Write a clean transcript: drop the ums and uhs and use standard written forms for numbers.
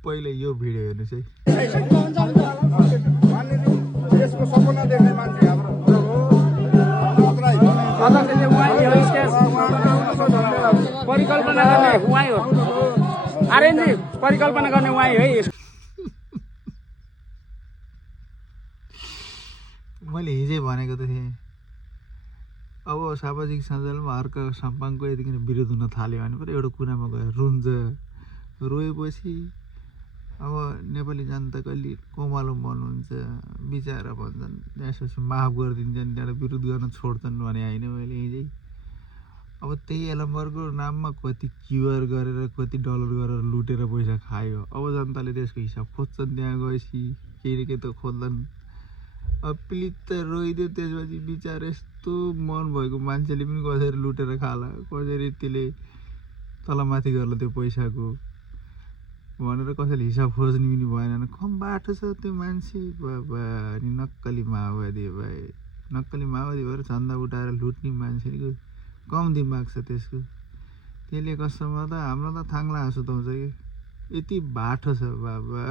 पहिले यो भिडियो हेर्नुहोस् है। देशको सपना देख्ने मान्छे हाम्रो परिकल्पना गर्ने उहाँ हो। आर्यनजी परिकल्पना गर्ने उहाँ है। मैले हिजै भनेको त थिएँ अब सामाजिक सञ्जालमा अर्का सम्पाङको यतिखेर विरोध हुन थाल्यो भने पनि एउटा कुरामा गएर रुन्छ। रोएपछि अब नेपाली जनता कहिले कोमालो बन्नुहुन्छ बिचारा भन्छन्, त्यसपछि माफ गरिदिन्छन्, त्यहाँबाट विरोध गर्न छोड्छन् भने होइन। मैले हिजै अब त्यही एलम्बरको नाममा कति क्युआर गरेर कति डलर गरेर लुटेर पैसा खायो। अब जनताले त्यसको हिसाब खोज्छन्, त्यहाँ गएपछि केही न केही त खोज्छन्। अब पिलित त रोइदियो, त्यसपछि बिचार यस्तो मन भएको मान्छेले पनि कसरी लुटेर खाला, कसरी त्यसले तलमाथि गर्ला त्यो पैसाको भनेर कसैले हिसाब खोज्ने पनि भएन। कम बाटो छ त्यो मान्छे बाबा। अनि नक्कली माओवादी भाइ, नक्कली माओवादी भएर चन्दा उठाएर लुट्ने मान्छेको कम दिमाग छ त्यसको। त्यसले कस्तोमा त हाम्रो त थाङ्ला हाँसो सुताउँछ कि यति बाठो छ बाबा।